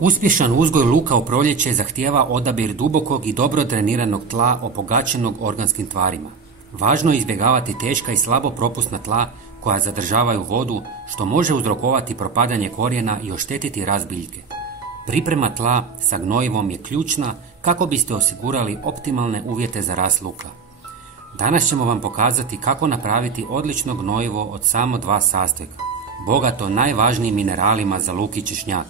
Uspješan uzgoj luka u proljeće zahtijeva odabir dubokog i dobro dreniranog tla obogaćenog organskim tvarima. Važno je izbjegavati teška i slabo propusna tla koja zadržavaju vodu, što može uzrokovati propadanje korijena i oštetiti rast biljke. Priprema tla sa gnojivom je ključna kako biste osigurali optimalne uvjete za rast luka. Danas ćemo vam pokazati kako napraviti odlično gnojivo od samo 2 sastojka, bogato najvažnijim mineralima za luk i češnjak.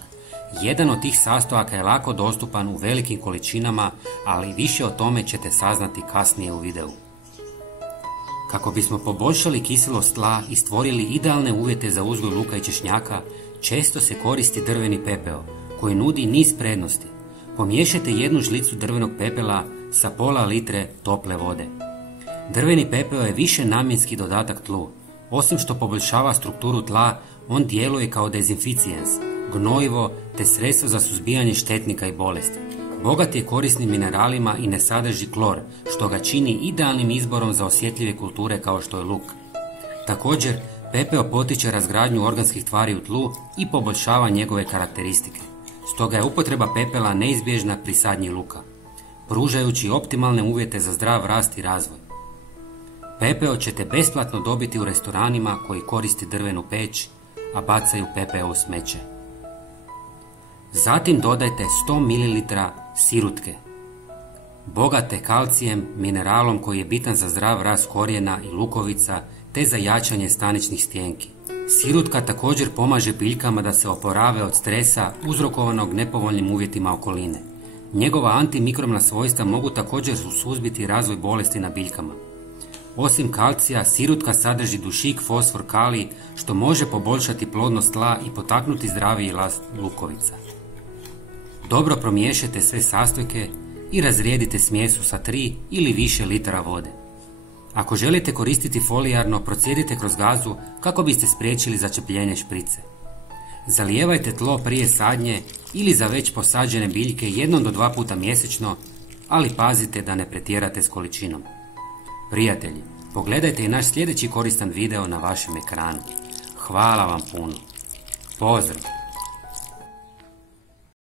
Jedan od tih sastojaka je lako dostupan u velikim količinama, ali više o tome ćete saznati kasnije u videu. Kako bismo poboljšali kiselost tla i stvorili idealne uvjete za uzgoj luka i češnjaka, često se koristi drveni pepeo, koji nudi niz prednosti. Pomiješajte 1 žlicu drvenog pepela sa pola litre tople vode. Drveni pepeo je više namjenski dodatak tlu. Osim što poboljšava strukturu tla, on djeluje kao dezinficijens, gnojivo te sredstvo za suzbijanje štetnika i bolesti. Bogat je korisnim mineralima i ne sadrži klor, što ga čini idealnim izborom za osjetljive kulture kao što je luk. Također, pepeo potiče razgradnju organskih tvari u tlu i poboljšava njegove karakteristike. Stoga je upotreba pepela neizbježna pri sadnji luka, pružajući optimalne uvjete za zdrav rast i razvoj. Pepeo ćete besplatno dobiti u restoranima koji koristi drvenu peć, a bacaju pepeo u smeće. Zatim dodajte 100 ml sirutke, bogate kalcijem, mineralom koji je bitan za zdrav rast korijena i lukovica te za jačanje staničnih stijenki. Sirutka također pomaže biljkama da se oporave od stresa uzrokovanog nepovoljnim uvjetima okoline. Njegova antimikrobna svojstva mogu također suzbiti razvoj bolesti na biljkama. Osim kalcija, sirutka sadrži dušik, fosfor, kalij, što može poboljšati plodnost tla i potaknuti zdraviji rast lukovica. Dobro promiješajte sve sastojke i razrijedite smjesu sa 3 ili više litara vode. Ako želite koristiti folijarno, procijedite kroz gazu kako biste spriječili začepljenje šprice. Zalijevajte tlo prije sadnje ili za već posađene biljke 1 do 2 puta mjesečno, ali pazite da ne pretjerate s količinom. Prijatelji, pogledajte i naš sljedeći koristan video na vašem ekranu. Hvala vam puno. Pozdrav!